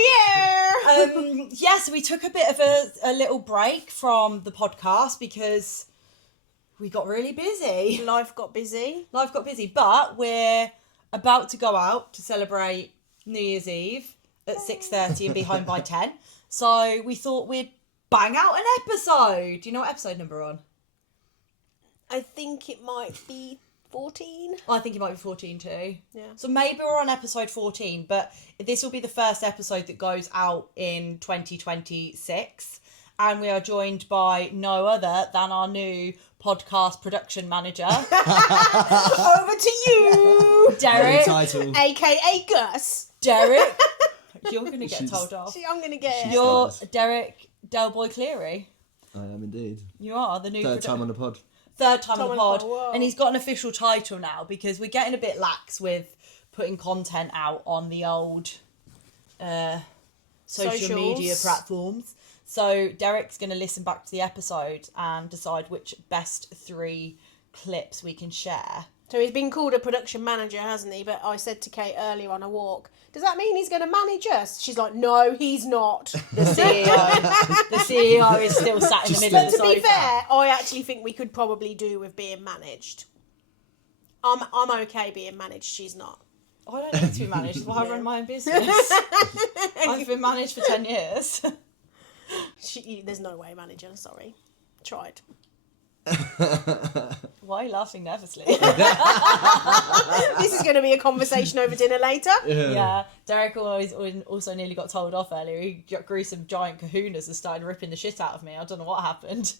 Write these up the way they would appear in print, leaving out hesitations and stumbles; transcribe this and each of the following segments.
we're here! Yes, we took a bit of a little break from the podcast because we got really busy. Life got busy. But we're about to go out to celebrate New Year's Eve at 6:30 and be home by 10. So we thought we'd bang out an episode. Do you know what episode number we're on? I think it might be 14. I think it might be 14 too. Yeah. So maybe we're on episode 14, but this will be the first episode that goes out in 2026. And we are joined by no other than our new podcast production manager. Over to you, Derek. AKA Gus. Derek. You're going to get told off. See, I'm going to get it. You're Derek Delboy Cleary. I am indeed. You are the new... Third time on the pod. Third time on the pod. Whoa. And he's got an official title now because we're getting a bit lax with putting content out on the old social media platforms. So Derek's going to listen back to the episode and decide which best 3 clips we can share. So he's been called a production manager, hasn't he? But I said to Kate earlier on a walk, does that mean he's going to manage us? She's like, no, he's not. The CEO is still sat in the middle of the sofa. To be fair, I actually think we could probably do with being managed. I'm okay being managed, she's not. I don't need to be managed. That's why I run my own business. I've been managed for 10 years. There's no way manager, sorry. Tried. Why are you laughing nervously? This is going to be a conversation over dinner later. Yeah. Derek also nearly got told off earlier. He grew some giant kahunas and started ripping the shit out of me. I don't know what happened.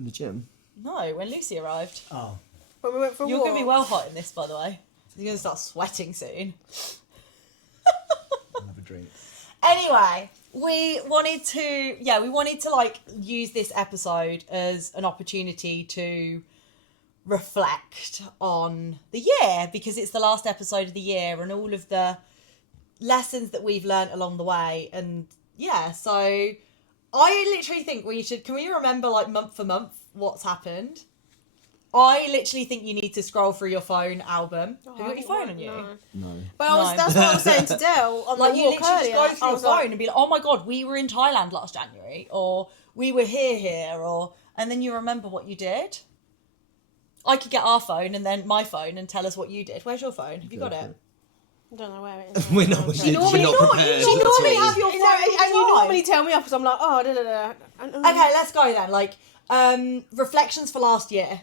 In the gym? No, when Lucy arrived. Oh. When we went for a You're walk. going to be well hot in this, by the way. You're going to start sweating soon. I'll have a drink. Anyway, we wanted to like use this episode as an opportunity to reflect on the year because it's the last episode of the year and all of the lessons that we've learnt along the way. And yeah, so I literally think can we remember like month for month what's happened? I literally think you need to scroll through your phone album. Have you got your phone on you? No. But that's what I was saying to Del on like the you walk literally earlier. just go through your phone and be like, oh my god, we were in Thailand last January, or we were here, and then you remember what you did. I could get our phone and then my phone and tell us what you did. Where's your phone? Have you got it? I don't know where it is. We're not prepared. You normally have your phone and you normally tell me off because I'm like, oh, da da da. Okay, let's go then. Like, reflections for last year.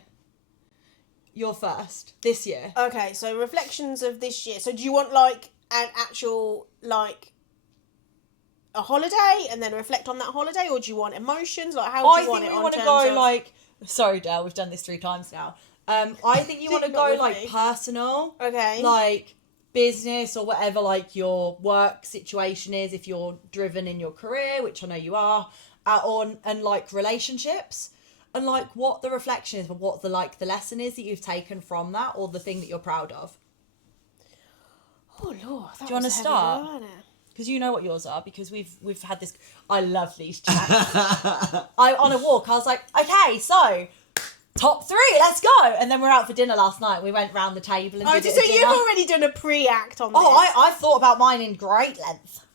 You're first. This year. Okay, so reflections of this year. So do you want like an actual like a holiday and then reflect on that holiday, or do you want emotions? Like how do you want it? I think we want to go like. Sorry, Dale, we've done this 3 times now. I think you want to go like personal. Okay. Like business or whatever, like your work situation is, if you're driven in your career, which I know you are, and like relationships. And like what the reflection is, but what the lesson is that you've taken from that, or the thing that you're proud of. Oh Lord, do you want to start? Because you know what yours are. Because we've had this. I love these chats. On a walk, I was like, okay, so top 3, let's go. And then we're out for dinner last night. We went round the table and did it. So you've already done a pre-act on this. Oh, I thought about mine in great length.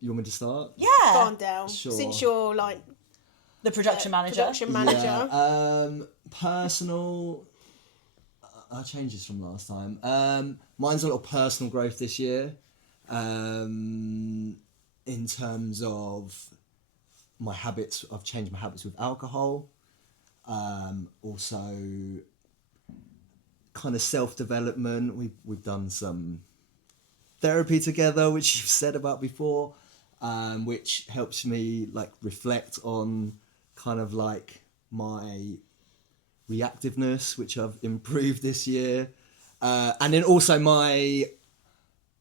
You want me to start? Yeah. Go on, Del. Sure. Since you're like the production manager. Yeah, personal. I changed this from last time. Mine's a lot of personal growth this year. In terms of my habits, I've changed my habits with alcohol. Also, kind of self-development. We've done some therapy together, which you've said about before, which helps me like reflect on kind of like my reactiveness, which I've improved this year, and then also my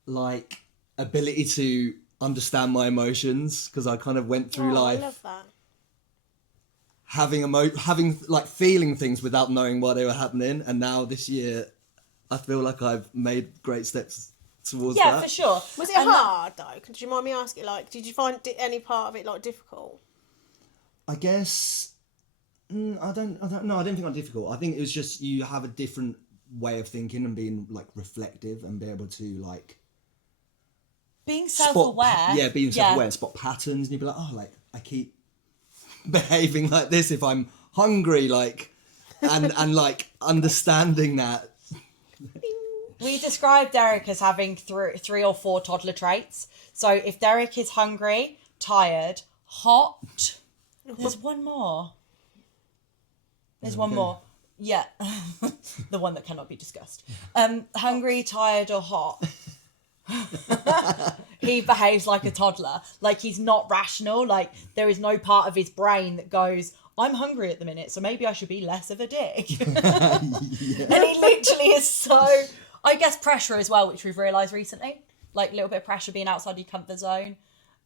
like ability to understand my emotions, because I kind of went through life I love that. having like feeling things without knowing why they were happening, and now this year I feel like I've made great steps towards that. Yeah, for sure. Was it hard though? Could you mind me asking? Like, did you find any part of it like difficult? I guess I don't know. I don't think I'm difficult. I think it was just you have a different way of thinking and being like reflective and be able to like being self-aware. Being self-aware and spot patterns, and you'd be like, oh, like I keep behaving like this if I'm hungry, like, and like understanding that. We describe Derek as having three or four toddler traits. So if Derek is hungry, tired, hot, there's one more. There's one more. Yeah. The one that cannot be discussed. Hungry, tired, or hot. He behaves like a toddler. Like, he's not rational. Like, there is no part of his brain that goes, I'm hungry at the minute, so maybe I should be less of a dick. And he literally is so... I guess pressure as well, which we've realised recently. Like, a little bit of pressure being outside your comfort zone.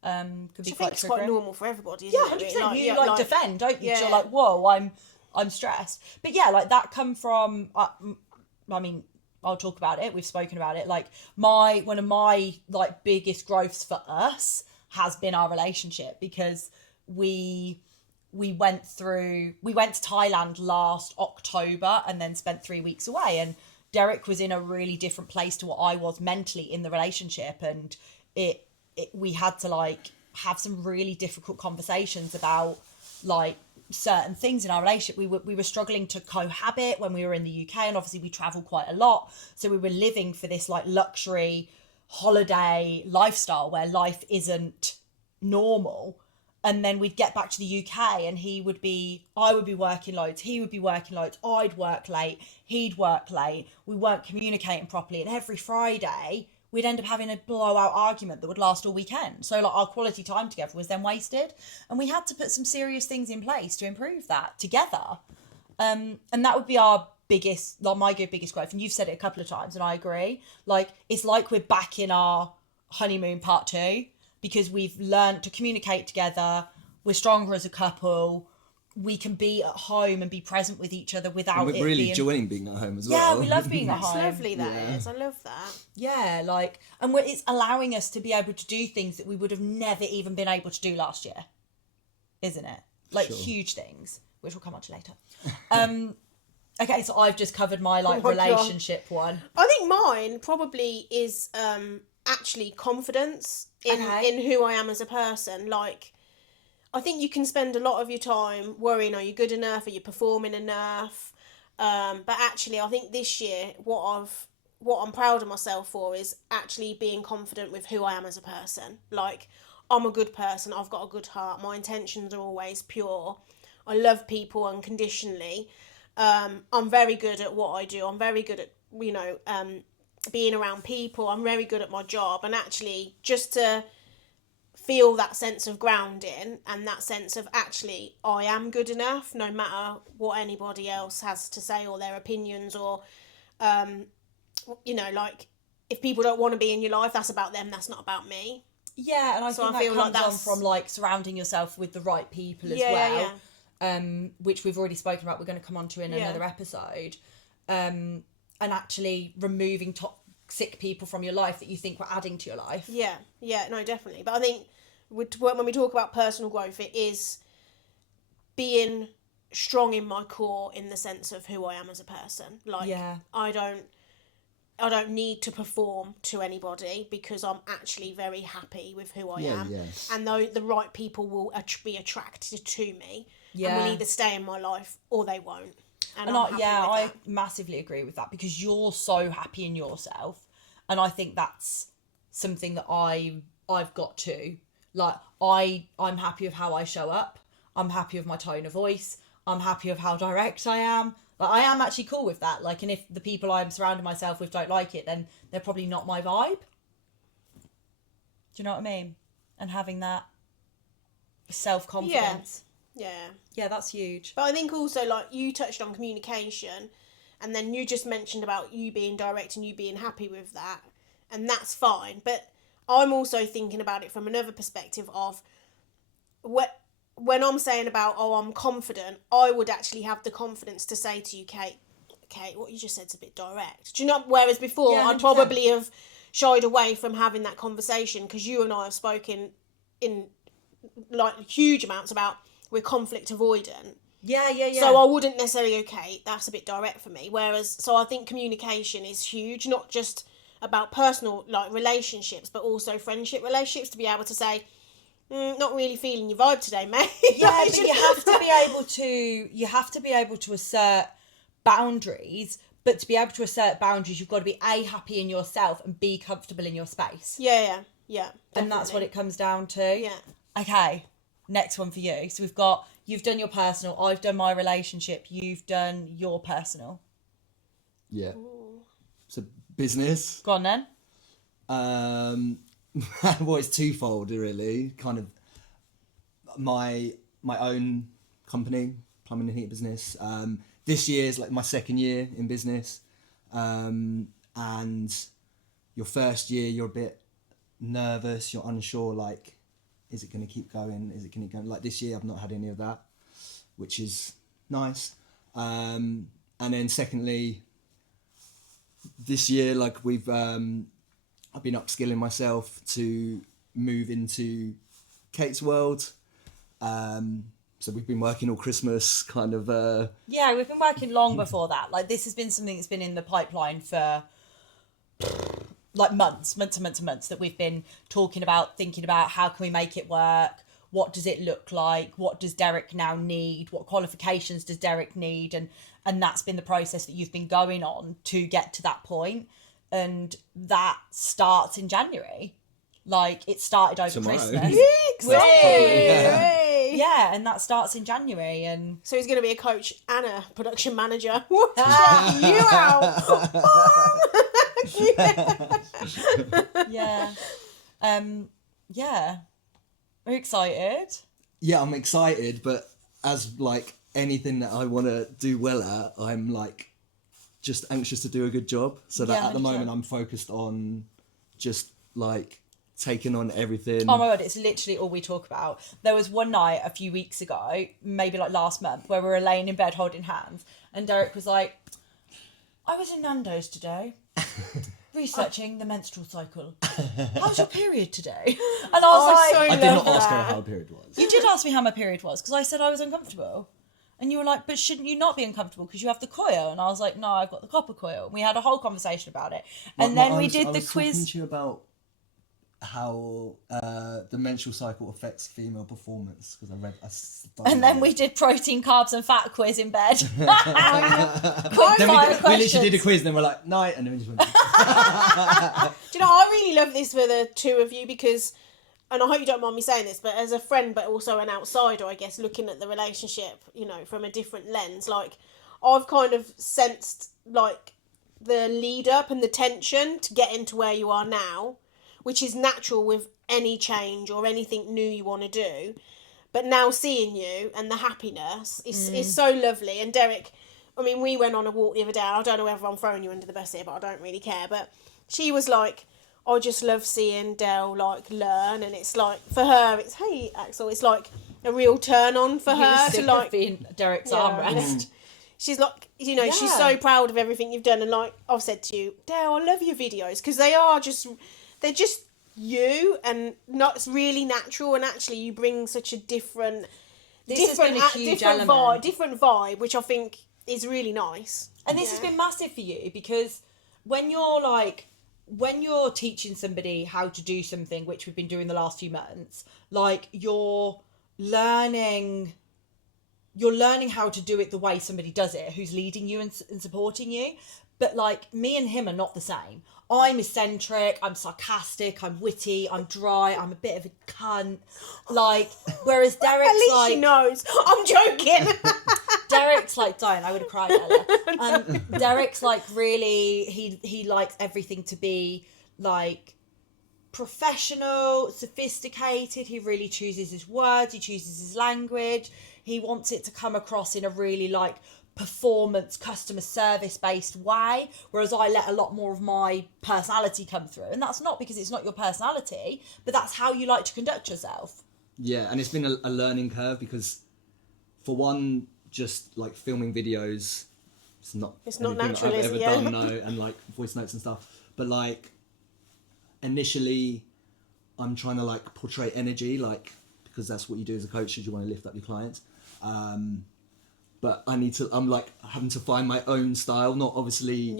Could be quite triggering. It's quite normal for everybody, isn't it? 100%. You defend, don't you? Yeah. You're like, whoa, I'm stressed. But yeah, like, that come from... I mean, I'll talk about it. We've spoken about it. Like, one of my like biggest growths for us has been our relationship, because we went to Thailand last October and then spent 3 weeks away, and Derek was in a really different place to what I was mentally in the relationship, and we had to like have some really difficult conversations about like certain things in our relationship. We were struggling to cohabit when we were in the UK, and obviously we travel quite a lot, so we were living for this like luxury holiday lifestyle where life isn't normal. And then we'd get back to the UK and I would be working loads, he would be working loads, I'd work late, he'd work late, we weren't communicating properly, and every Friday we'd end up having a blowout argument that would last all weekend. So like our quality time together was then wasted, and we had to put some serious things in place to improve that together. And that would be our biggest growth. And you've said it a couple of times, and I agree. Like, it's like we're back in our honeymoon part 2, because we've learned to communicate together. We're stronger as a couple. We can be at home and be present with each other without we're really enjoying being at home as well. Yeah, we love being at home. That's lovely, that is. I love that. Yeah, like, and it's allowing us to be able to do things that we would have never even been able to do last year, isn't it? Like, sure. Huge things, which we'll come on to later. Okay, so I've just covered my relationship one. I think mine probably is actually confidence in who I am as a person. Like, I think you can spend a lot of your time worrying, are you good enough? Are you performing enough? But actually, I think this year, what I'm proud of myself for is actually being confident with who I am as a person. Like, I'm a good person. I've got a good heart. My intentions are always pure. I love people unconditionally. I'm very good at what I do. I'm very good at, being around people. I'm very good at my job. And actually, just to feel that sense of grounding and that sense of actually I am good enough, no matter what anybody else has to say or their opinions, or like, if people don't want to be in your life, that's about them, that's not about me. Yeah, and I think that comes on from like surrounding yourself with the right people as well. Yeah. Which we've already spoken about. We're going to come on to in another episode. And actually removing toxic people from your life that you think were adding to your life. Yeah, no, definitely. But I think when we talk about personal growth, it is being strong in my core in the sense of who I am as a person. Like, I don't need to perform to anybody, because I'm actually very happy with who I am. Yeah. And the right people will be attracted to me and will either stay in my life or they won't. And I massively agree with that, because you're so happy in yourself, and I think that's something that I've got too. Like, I'm happy with how I show up. I'm happy with my tone of voice. I'm happy with how direct I am. Like, I am actually cool with that. Like, and if the people I'm surrounding myself with don't like it, then they're probably not my vibe. Do you know what I mean? And having that self-confidence. Yeah, that's huge. But I think also, like, you touched on communication, and then you just mentioned about you being direct and you being happy with that, and that's fine. But I'm also thinking about it from another perspective of when I'm saying about, I'm confident, I would actually have the confidence to say to you, Kate, what you just said's a bit direct. Do you know? Whereas before, I'd probably have shied away from having that conversation, because you and I have spoken in like huge amounts about we're conflict avoidant. Yeah. So I wouldn't necessarily, that's a bit direct for me. Whereas, so I think communication is huge, not just about personal like relationships, but also friendship relationships, to be able to say, not really feeling your vibe today, mate. Yeah, but you have to be able to assert boundaries. But to be able to assert boundaries, you've got to be happy in yourself and be comfortable in your space. Yeah. And that's what it comes down to. Yeah. Okay, next one for you. So you've done your personal, I've done my relationship, you've done your personal. Yeah. So business. Go on then. Well, it's twofold really. Kind of my own company, plumbing and heating business. This year is like my second year in business, and your first year you're a bit nervous, you're unsure, like, is it going to keep going? Is it going to go? Like this year I've not had any of that, which is nice. And then secondly, this year, like I've been upskilling myself to move into Kate's world. So we've been working all Christmas, kind of. Yeah, we've been working long before that. Like this has been something that's been in the pipeline for like months that we've been talking about, thinking about how can we make it work? What does it look like? What does Derek now need? What qualifications does Derek need? And that's been the process that you've been going on to get to that point. And that starts in January. Like it started over Tomorrow. Christmas. Yeah, and that starts in January. And so he's going to be a coach and a production manager. Check you out. yeah. Yeah. Are you excited? Yeah, I'm excited, but as like anything that I want to do well at, I'm like just anxious to do a good job. So that at the moment I'm focused on just like taking on everything. Oh my God, it's literally all we talk about. There was one night a few weeks ago, maybe like last month, where we were laying in bed holding hands, and Derek was like, I was in Nando's today, researching the menstrual cycle. How's your period today? And I was like... I did not ask her how her period was. You did ask me how my period was, because I said I was uncomfortable. And you were like, but shouldn't you not be uncomfortable because you have the coil? And I was like, no, I've got the copper coil. And we had a whole conversation about it. And then we did the quiz. I was talking to you about how the menstrual cycle affects female performance, because and then we did protein, carbs and fat quiz in bed. Then we literally did a quiz and then we're like, night, and then we just went... Do you know, I really love this for the two of you because, and I hope you don't mind me saying this, but as a friend but also an outsider, I guess, looking at the relationship, you know, from a different lens, like I've kind of sensed like the lead up and the tension to get into where you are now, which is natural with any change or anything new you want to do. But now seeing you and the happiness is so lovely. And Derek, I mean, we went on a walk the other day. I don't know whether I'm throwing you under the bus here, but I don't really care. But she was like, I just love seeing Del like learn. And it's like, for her, it's, hey, Axel, it's like a real turn on for her to like... being Derek's armrest. She's like, you know, she's so proud of everything you've done. And like I've said to you, Del, I love your videos because they're just you and not really natural, and actually you bring such a different vibe, which I think is really nice. And this has been massive for you because when you're teaching somebody how to do something, which we've been doing the last few months, like you're learning how to do it the way somebody does it, who's leading you and supporting you. But like me and him are not the same. I'm eccentric, I'm sarcastic, I'm witty, I'm dry, I'm a bit of a cunt. Like, whereas Derek's at least like... she knows. I'm joking. Derek's like, don't, I would have cried earlier. Derek's like really, he likes everything to be like professional, sophisticated. He really chooses his words, he chooses his language. He wants it to come across in a really like performance, customer service based way, whereas I let a lot more of my personality come through. And that's not because it's not your personality, but that's how you like to conduct yourself. Yeah, and it's been a learning curve because, for one, just like filming videos, it's not natural, I've is ever it? done, no, and like voice notes and stuff. But like initially, I'm trying to like portray energy, like, because that's what you do as a coach, is you want to lift up your clients. But I'm like having to find my own style, not obviously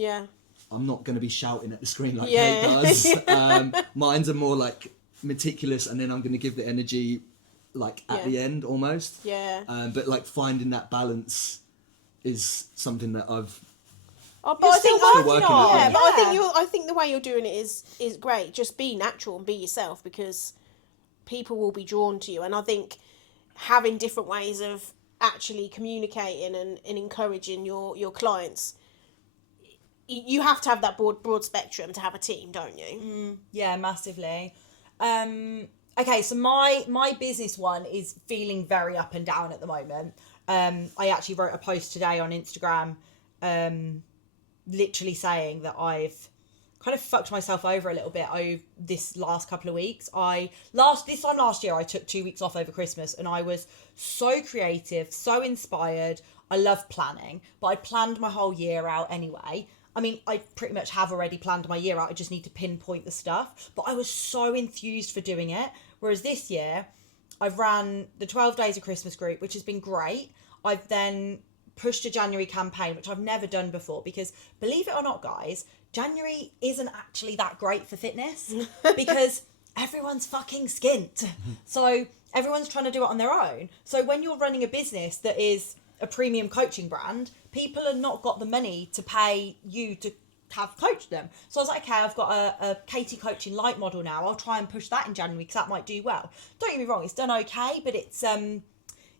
I'm not going to be shouting at the screen like Yeah. Kate does. Mine's are more like meticulous, and then I'm going to give the energy like at the end almost. Yeah. But like finding that balance is something that I've But You're I think still working working on. at, yeah, yeah. but I think the way you're doing it is great. Just be natural and be yourself, because people will be drawn to you. And I think having different ways of actually communicating and encouraging your clients, you have to have that broad spectrum to have a team, don't you? Yeah, massively. Okay, so my business one is feeling very up and down at the moment. I actually wrote a post today on Instagram, literally saying that I've kind of fucked myself over a little bit over this last couple of weeks. This time last year I took 2 weeks off over Christmas, and I was so creative, so inspired. I love planning, but I planned my whole year out anyway. I mean, I pretty much have already planned my year out. I just need to pinpoint the stuff. But I was so enthused for doing it. Whereas this year, I've ran the 12 Days of Christmas group, which has been great. I've then pushed a January campaign, which I've never done before, because believe it or not, guys, January isn't actually that great for fitness because everyone's fucking skint. So everyone's trying to do it on their own. So when you're running a business that is a premium coaching brand, people have not got the money to pay you to have coached them. So I was like, okay, I've got a Katie Coaching Light model now. I'll try and push that in January because that might do well. Don't get me wrong, it's done okay, but it's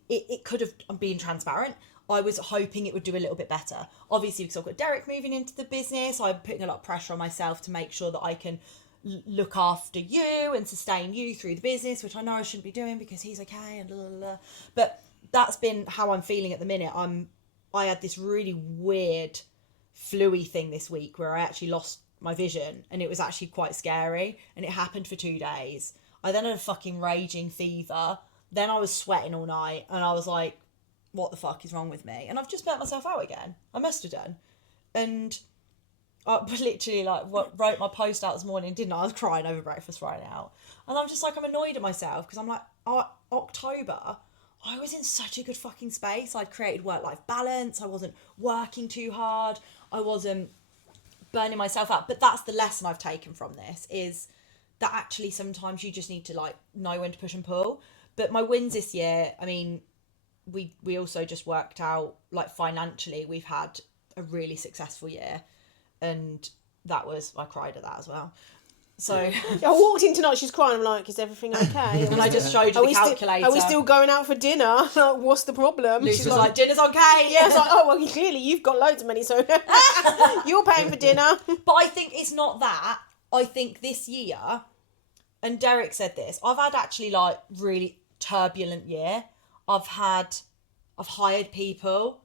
it could have, I'm being transparent, I was hoping it would do a little bit better. Obviously, because I've got Derek moving into the business, I'm putting a lot of pressure on myself to make sure that I can look after you and sustain you through the business, which I know I shouldn't be doing because he's okay and blah, blah, blah. But that's been how I'm feeling at the minute. I had this really weird flu-y thing this week where I actually lost my vision, and it was actually quite scary, and it happened for 2 days. I then had a fucking raging fever. Then I was sweating all night, and I was like, what the fuck is wrong with me? And I've just burnt myself out again. I must have done. And I literally wrote my post out this morning, didn't I? I was crying over breakfast right now. And I'm just like, I'm annoyed at myself because I'm like, October, I was in such a good fucking space. I'd created work-life balance. I wasn't working too hard. I wasn't burning myself out. But that's the lesson I've taken from this, is that actually sometimes you just need to know when to push and pull. But my wins this year, I mean, we also just worked out, financially, we've had a really successful year, and I cried at that as well. So I walked in tonight, she's crying. I'm like, is everything okay? and I just showed you the calculator. Are we still going out for dinner? Like, what's the problem? Lucy was like, dinner's okay. Yeah, I was like, oh, well, clearly you've got loads of money, so you're paying for dinner. But I think it's not that. I think this year, and Derek said this, I've had actually really turbulent year. I've hired people,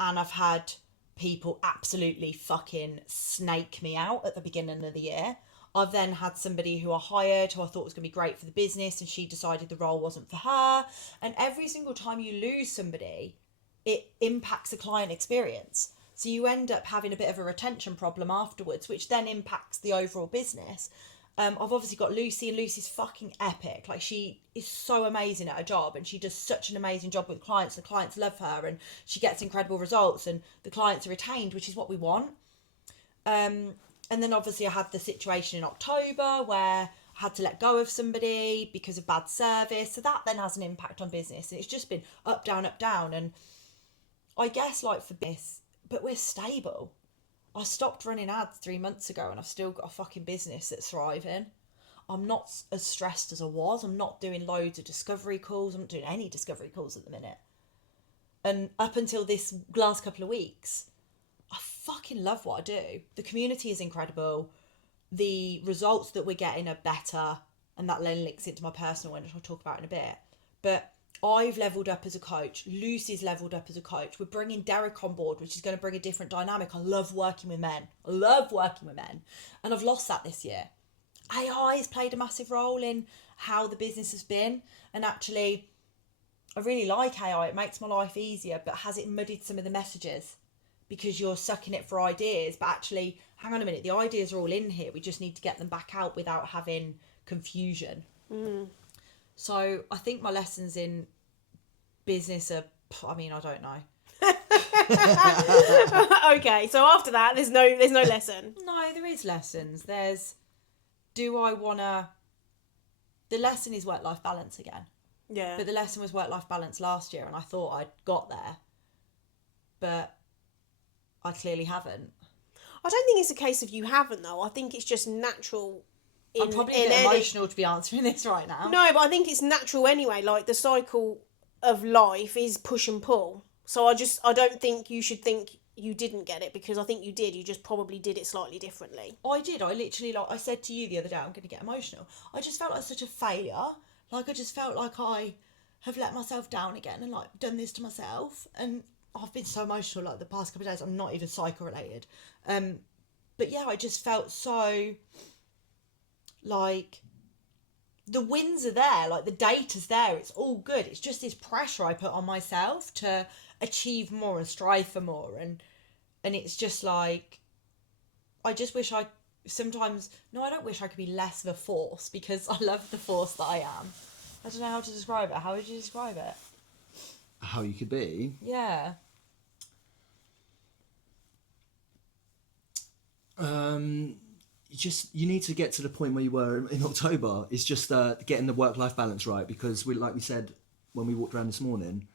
and I've had people absolutely fucking snake me out at the beginning of the year. I've then had somebody who I hired who I thought was going to be great for the business, and she decided the role wasn't for her. And every single time you lose somebody, it impacts the client experience. So you end up having a bit of a retention problem afterwards, which then impacts the overall business. I've obviously got Lucy, and Lucy's fucking epic. She is so amazing at her job, and she does such an amazing job with clients. The clients love her, and she gets incredible results, and the clients are retained, which is what we want. And then obviously I had the situation in October where I had to let go of somebody because of bad service. So that then has an impact on business. And it's just been up, down, up, down. And I guess for this, but we're stable. I stopped running ads 3 months ago, and I've still got a fucking business that's thriving. I'm not as stressed as I was. I'm not doing loads of discovery calls. I'm not doing any discovery calls at the minute. And up until this last couple of weeks, I fucking love what I do. The community is incredible. The results that we're getting are better. And that then links into my personal one, which I'll talk about in a bit. But I've leveled up as a coach. Lucy's leveled up as a coach. We're bringing Derek on board, which is going to bring a different dynamic. I love working with men. And I've lost that this year. AI has played a massive role in how the business has been. And actually, I really like AI. It makes my life easier, but has it muddied some of the messages? Because you're sucking it for ideas, but actually, hang on a minute, the ideas are all in here. We just need to get them back out without having confusion. So I think my lessons in business are, I don't know. Okay, so after that, there's no lesson. No, there is lessons. There's, do I want to... The lesson is work-life balance again. Yeah. But the lesson was work-life balance last year, and I thought I'd got there. But I clearly haven't. I don't think it's a case of you haven't, though. I think it's just natural. I'm probably a bit emotional to be answering this right now. No, but I think it's natural anyway. Like, the cycle of life is push and pull. So I don't think you should think you didn't get it, because I think you did. You just probably did it slightly differently. I did. I literally, like I said to you the other day, I'm going to get emotional. I just felt like such a failure. Like, I just felt like I have let myself down again and, like, done this to myself. And I've been so emotional, like, the past couple of days. I'm not even psycho-related. But, yeah, I just felt so, like, the wins are there. Like, the data's there. It's all good. It's just this pressure I put on myself to achieve more and strive for more. And it's just, like, I just wish I... Sometimes, no, I don't wish I could be less of a force, because I love the force that I am. I don't know how to describe it. How would you describe it? How you could be? Yeah. You need to get to the point where you were in October. It's just getting the work-life balance right, because like we said when we walked around this morning,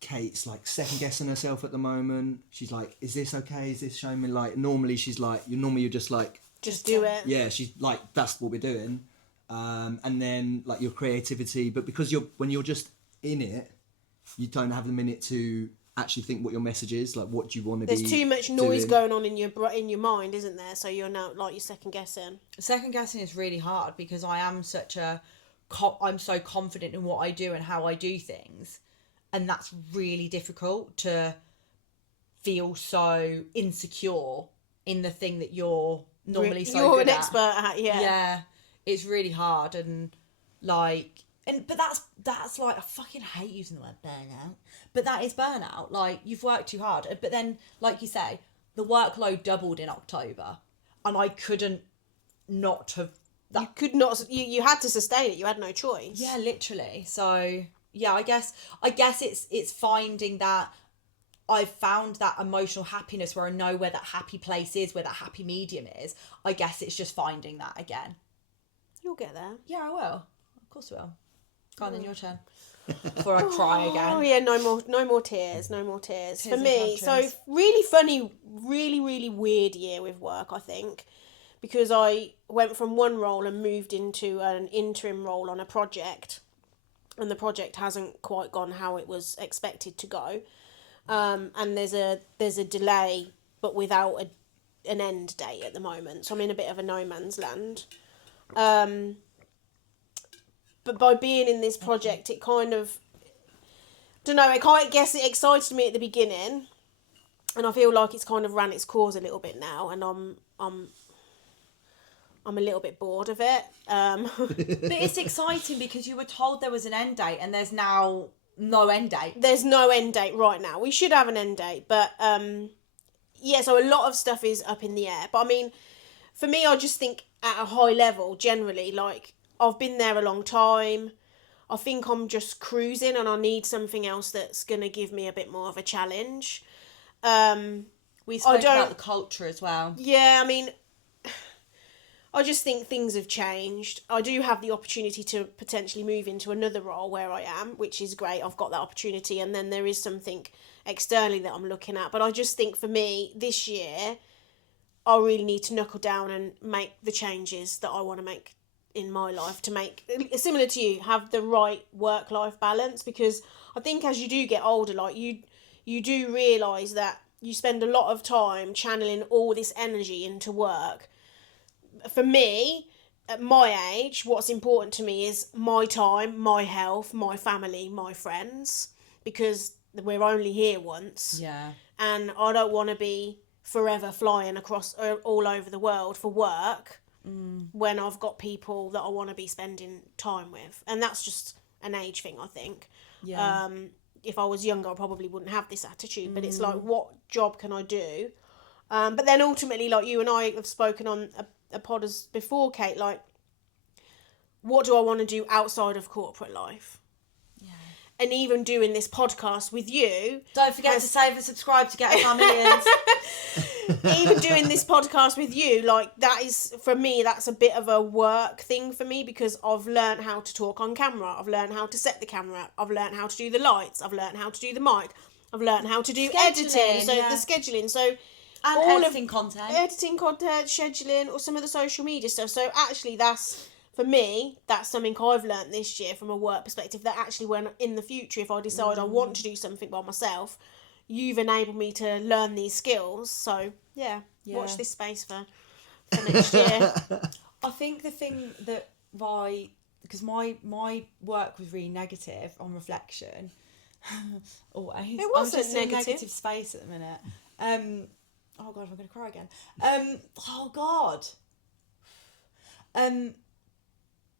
Kate's like second guessing herself at the moment. She's like, is this okay? Is this showing me? Like, normally she's like, you're just like, just do it. Yeah, she's like, that's what we're doing. And then like your creativity, but because when you're just in it, you don't have the minute to actually think what your message is, like what do you want to be. There's too much noise going on in your mind, isn't there? So you're now like, you're second guessing. Second guessing is really hard, because I am I'm so confident in what I do and how I do things. And that's really difficult, to feel so insecure in the thing that you're normally so you're good an at. expert at. Yeah, it's really hard. And like, but that's like, I fucking hate using the word burnout, but that is burnout. Like, you've worked too hard, but then, like you say, the workload doubled in October, and I couldn't not have. You could not. You had to sustain it. You had no choice. Yeah, literally. So yeah, I guess it's finding that I've found that emotional happiness where I know where that happy place is, where that happy medium is. I guess it's just finding that again. You'll get there. Yeah, I will. Of course I will. Go on, then, your turn. Before I cry again. Oh yeah, no more tears. No more tears. For Tears me, and so tantrums. really funny, really weird year with work, I think, because I went from one role and moved into an interim role on a project, and the project hasn't quite gone how it was expected to go. And there's a delay, but without an end date at the moment. So I'm in a bit of a no man's land. But by being in this project, it kind of, don't know, I guess it excited me at the beginning, and I feel like it's kind of ran its course a little bit now, and I'm a little bit bored of it. But it's exciting because you were told there was an end date, and there's now no end date. There's no end date right now. We should have an end date, but yeah, so a lot of stuff is up in the air. But I mean, for me, I just think at a high level, generally, like, I've been there a long time. I think I'm just cruising, and I need something else that's going to give me a bit more of a challenge. We spoke about the culture as well. Yeah, I mean, I just think things have changed. I do have the opportunity to potentially move into another role where I am, which is great. I've got that opportunity, and then there is something externally that I'm looking at. But I just think for me, this year, I really need to knuckle down and make the changes that I want to make in my life, to make, similar to you, have the right work-life balance. Because I think as you do get older, like, you do realise that you spend a lot of time channeling all this energy into work. For me, at my age, what's important to me is my time, my health, my family, my friends, because we're only here once. Yeah. And I don't want to be forever flying across all over the world for work when I've got people that I want to be spending time with. And that's just an age thing, I think. Yeah. If I was younger, I probably wouldn't have this attitude, but it's like, what job can I do? But then ultimately, like, you and I have spoken on a pod as before, Kate, like, what do I want to do outside of corporate life? Yeah. and even doing this podcast with you. Don't forget to save and subscribe to get us our millions. Even doing this podcast with you, like, that is, for me, that's a bit of a work thing for me, because I've learned how to talk on camera, I've learned how to set the camera, I've learned how to do the lights, I've learned how to do the mic, I've learned how to do editing, so the scheduling, so and all editing content, scheduling, or some of the social media stuff. So actually, that's, for me, that's something I've learnt this year from a work perspective, that actually, when in the future, if I decide I want to do something by myself, you've enabled me to learn these skills. So yeah. Watch this space for next year. I think the thing that because my work was really negative on reflection. Always. It wasn't I'm just in a negative. negative space at the minute. Oh God, I'm going to cry again. Oh God.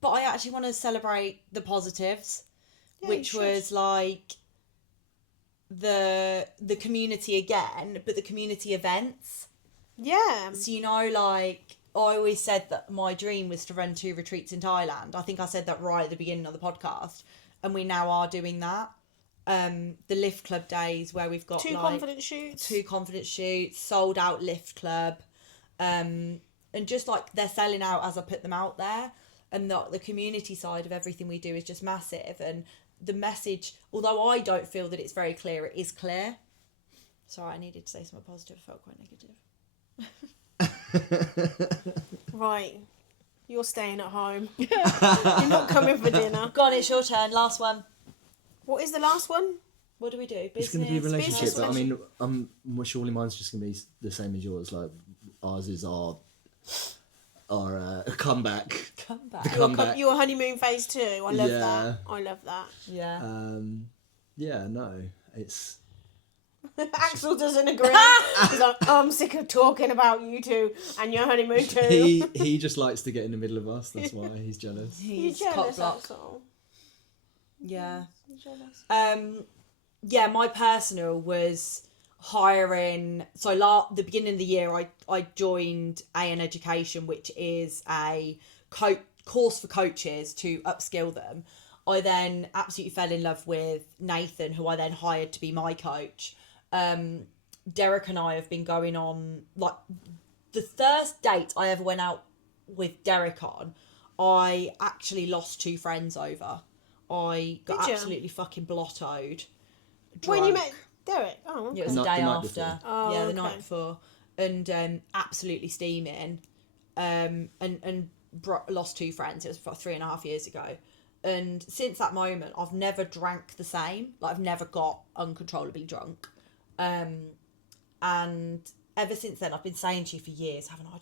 But I actually want to celebrate the positives, which was like the community again, but the community events. Yeah. So, you know, like, I always said that my dream was to run 2 retreats in Thailand. I think I said that right at the beginning of the podcast, and we now are doing that. The Lift Club days, where we've got 2 confidence shoots, sold out Lift Club, and just like they're selling out as I put them out there, and the community side of everything we do is just massive. And the message, although I don't feel that it's very clear, it is clear. Sorry, I needed to say something positive. I felt quite negative. Right, you're staying at home. You're not coming for dinner. Go on, it's your turn. Last one. What is the last one? What do we do? It's going to be a relationship, business, but I mean, well, surely mine's just going to be the same as yours. Like, ours is our comeback. Your honeymoon phase 2. I love that. I love that. Yeah. Yeah. No, it's. Axel doesn't agree. He's like, I'm sick of talking about you two and your honeymoon too. He just likes to get in the middle of us. That's why he's jealous. You're jealous, Axel. Yeah. You're jealous. Yeah, my personal was hiring. So the beginning of the year, I joined AN Education, which is a course for coaches to upskill them. I then absolutely fell in love with Nathan, who I then hired to be my coach. Derek and I have been going on, like, the first date I ever went out with Derek on, I actually lost 2 friends over. I got absolutely fucking blottoed. Drunk. When you met Derek? Oh, okay. Yeah, it was the day after. Before. Oh, yeah, the night before. And absolutely steaming. And lost 2 friends. It was about 3.5 years ago. And since that moment, I've never drank the same. Like, I've never got uncontrollably drunk. And ever since then, I've been saying to you for years, haven't I?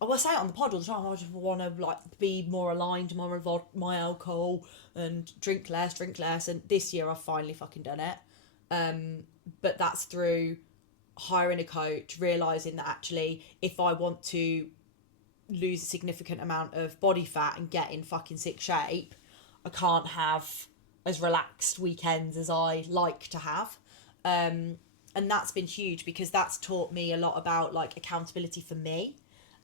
I will say it on the pod all the time. I just want to, like, be more aligned, more involved with my alcohol and drink less. And this year I've finally fucking done it. But that's through hiring a coach, realising that actually, if I want to lose a significant amount of body fat and get in fucking sick shape, I can't have as relaxed weekends as I like to have. And that's been huge, because that's taught me a lot about, like, accountability for me,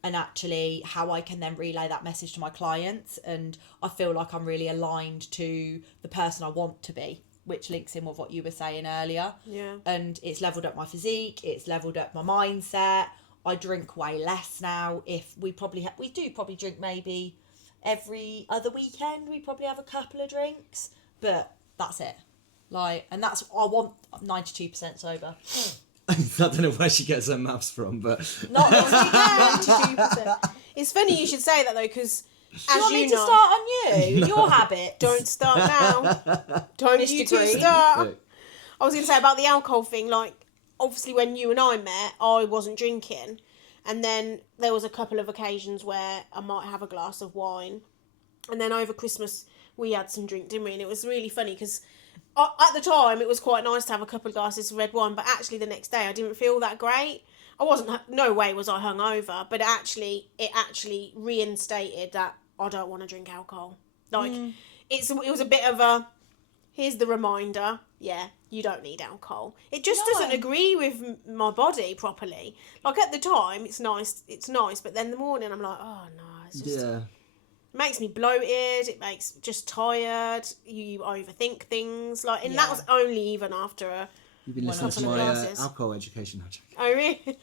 and actually how I can then relay that message to my clients. And I feel like I'm really aligned to the person I want to be, which links in with what you were saying earlier. Yeah. And it's leveled up my physique, it's leveled up my mindset. I drink way less now. If we do probably drink maybe every other weekend. We probably have a couple of drinks, but that's it. Like, and that's, I want 92% sober. I don't know where she gets her maths from, but not 92%. It's funny you should say that though, because do you want me to start on you? No. Your habit. Don't start now. Don't Mr. you two Green. start. Look. I was going to say about the alcohol thing, like, obviously when you and I met, I wasn't drinking, and then there was a couple of occasions where I might have a glass of wine, and then over Christmas we had some drink, didn't we? And it was really funny because at the time it was quite nice to have a couple of glasses of red wine, but actually the next day I didn't feel that great. I wasn't, no way was I hungover, but it actually reinstated that I don't want to drink alcohol. Like, it was a bit of a, here's the reminder, yeah, you don't need alcohol. It just doesn't agree with my body properly. Like, at the time, it's nice, but then in the morning I'm like, oh no, it's just... yeah. makes me bloated. It makes just tired. You overthink things. Like, and Yeah. that was only even after You've been listening to couple of my glasses. alcohol education. No, joking. Oh, really?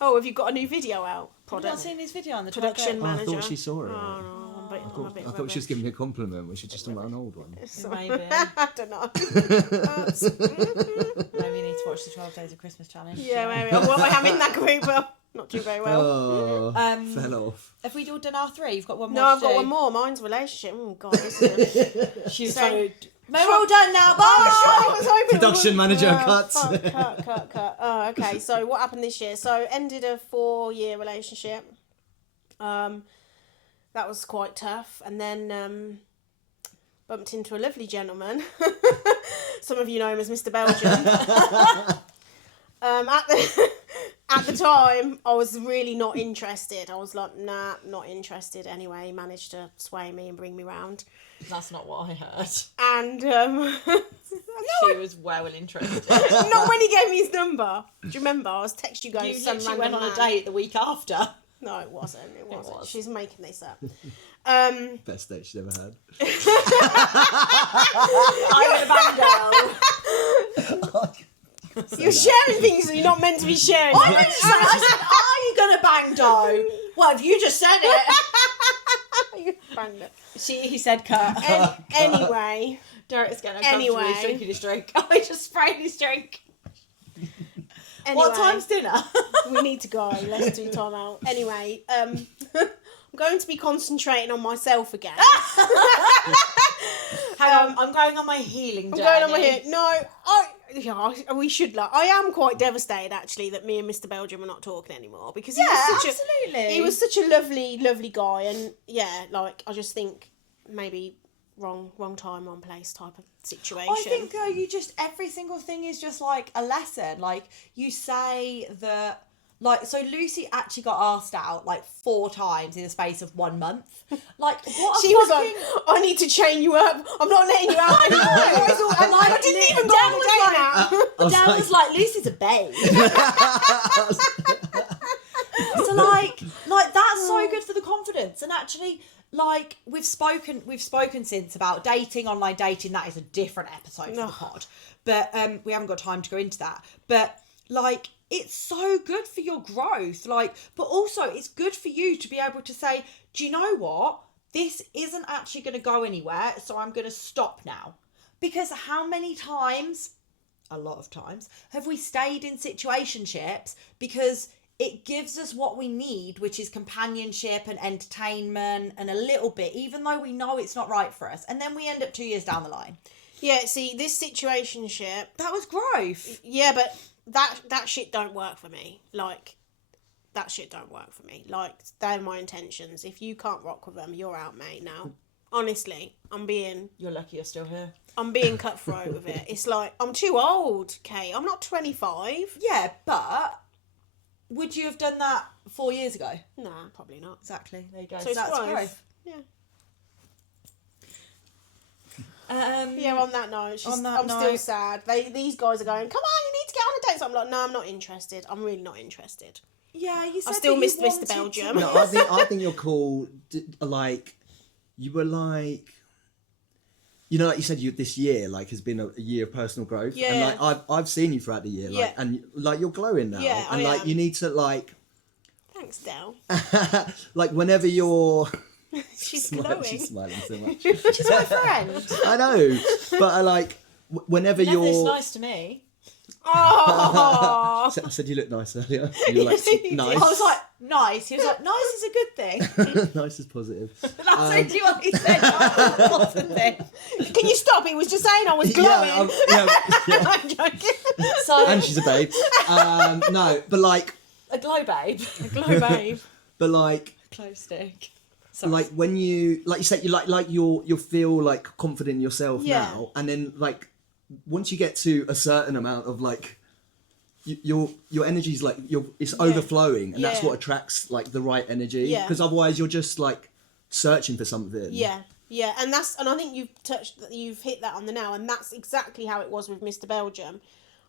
Oh, have you got a new video out? Have you not seen his video on the Production Oh, I manager. thought she saw it. Oh, no, I'm a bit I thought she was giving me a compliment. We should just talk about an old one. Maybe. I don't know. Maybe you need to watch the 12 Days of Christmas challenge. Yeah, maybe. Well, I am in that group, but not doing very well. Oh, fell off. Have we all done our 3? You've got one more. No, I've to got do. one more. Mine's relationship. Oh, God. This is She was So- trying to. We're all done now. Bye. I was hoping Production manager cuts. Cut. Oh, okay. So what happened this year? So ended a 4-year relationship. That was quite tough, and then bumped into a lovely gentleman. Some of you know him as Mr. Belgium. At the time, I was really not interested. I was like, nah, not interested. Anyway, he managed to sway me and bring me round. That's not what I heard. And She was well interested. not when he gave me his number. Do you remember? I was texting you going You some literally random went on a man. date the week after. No, it wasn't. It wasn't. was. She's making this up. Best date she's ever had. I would have banged You're sharing things that you're not meant to be sharing. I didn't say. I said, "Are you gonna bang dough?" Well, if you just said it. You banged it. He said, "Cut." Anyway, Derek's getting Anyway. uncomfortable. He's drinking his drink. Oh, he just sprayed his drink. What time's dinner? We need to go. Let's do time out. Anyway, I'm going to be concentrating on myself again. Hang on, I'm going on my healing journey. I'm going on my hit. No, we should. I am quite devastated actually that me and Mr. Belgium are not talking anymore because Absolutely. he was such a lovely, lovely guy, and yeah, like I just think maybe wrong time, wrong place type of situation. I think though, every single thing is just like a lesson. Like you say that. Like, so Lucy actually got asked out like 4 times in the space of 1 month. Like, what a She was fucking... like, I need to chain you up. I'm not letting you out anymore. I didn't even go on a date now. Dan was like, Lucy's a babe. So like that's so good for the confidence. And actually, like we've spoken since about dating, online dating. That is a different episode for the pod. But we haven't got time to go into that. But like, it's so good for your growth. Like, but also it's good for you to be able to say, do you know what? This isn't actually going to go anywhere, so I'm going to stop now. Because how many times, a lot of times, have we stayed in situationships because it gives us what we need, which is companionship and entertainment and a little bit, even though we know it's not right for us. And then we end up 2 years down the line. Yeah, see, this situationship, That was growth. yeah, but that shit don't work for me. Like, that shit don't work for me. Like, they're my intentions. If you can't rock with them, you're out, mate, now. Honestly, You're lucky you're still here. I'm being cutthroat with it. It's like, I'm too old, Kate. I'm not 25. Yeah, but would you have done that 4 years ago? Nah, probably not. Exactly. There you go. So it's that's growth. Yeah. Yeah, on that note, I'm still sad. These guys are going, come on, you need to get on a date. So I'm like, no, I'm not interested. I'm really not interested. Yeah, you said I still that missed you Mr. wanted Belgium. No, I think you're cool. Like, you were like, you know, like you said, this year like has been a year of personal growth. Yeah. And like I've seen you throughout the year, like, Yeah. and like you're glowing now. Yeah, and I like am. you need to like, Thanks, Del. like whenever you're. She's glowing. She's smiling so much. She's my friend. I know, but I like whenever Never this you're. nice to me. Oh, I said you looked nice earlier. You were like nice. I was like, nice. He was like, nice is a good thing. Nice is positive. That's literally what he said. Nice is positive. can you stop? He was just saying I was glowing. Yeah. I'm joking. So, And she's a babe. No, but like, a glow babe. Glow, babe. but like. Glow stick. Sorry. Like when you, like you said, you like you'll feel like confident in yourself Yeah. now, and then like once you get to a certain amount of like your energy's like it's overflowing, and that's Yeah. what attracts like the right energy. Yeah. Because otherwise you're just like searching for something. Yeah, and I think you've hit that on the nail, and that's exactly how it was with Mr. Belgium.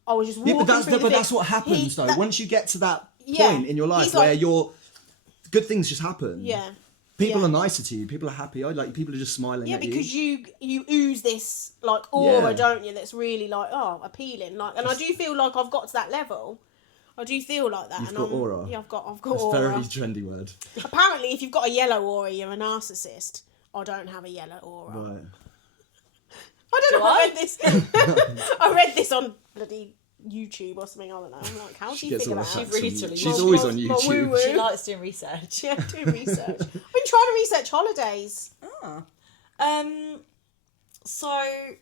I was just walking Yeah, but through the that's thing. what happens though. Once you get to that Yeah. point in your life He's where like- you're good things just happen. Yeah. People Yeah. are nicer to you. People are happy. Like people are just smiling Yeah, at you. because you ooze this like aura, Yeah. don't you? That's really like appealing. Like, and I do feel like I've got to that level. I do feel like that. You've and got aura. Yeah, I've got That's a aura. very trendy word. Apparently, if you've got a yellow aura, you're a narcissist. I don't have a yellow aura. Right. I don't Do know. I? I read this. I read this on bloody YouTube or something. I don't know. I'm like, how do you Gets figure all that her out? facts reads on- really She's well. always on My YouTube. woo-woo. She likes doing research. Yeah, do research. I've been trying to research holidays. So I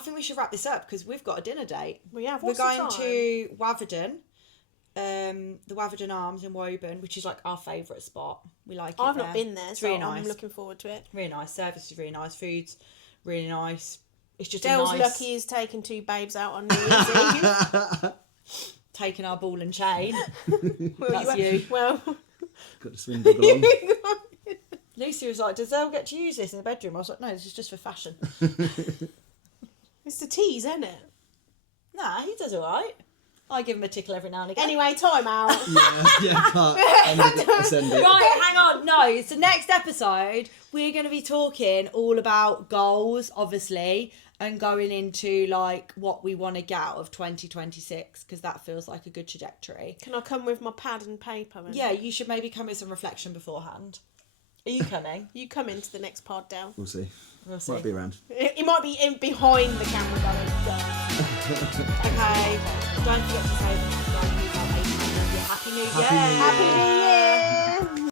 think we should wrap this up because we've got a dinner date. We have. We're What's the going time? to Waverden, the Waverden Arms in Woburn, which is like our favourite spot. We like it. I've there. not been there, It's so really I'm nice. looking forward to it. Really nice. Service is really nice. Food's really nice. It's just Dale's a nice lucky he's taken 2 babes out on New Year's Eve. taking our ball and chain. Well, That's you. Well, Got the swing dog along. Lucy was like, "Does Dale get to use this in the bedroom?" I was like, "No, this is just for fashion." it's the tease, isn't it? Nah, he does all right. I give him a tickle every now and again. Anyway, time out. yeah, cut. End it, send it. Right, hang on. No, so next episode, we're going to be talking all about goals, obviously, and going into like what we want to get out of 2026 because that feels like a good trajectory. Can I come with my pad and paper? And Yeah, you should maybe come with some reflection beforehand. Are you coming? You come into the next pod, Dale. We'll see. We'll see. Might be around. It might be in behind the camera going. Okay. Don't forget to say happy New Year. Happy New Year. Happy New Year.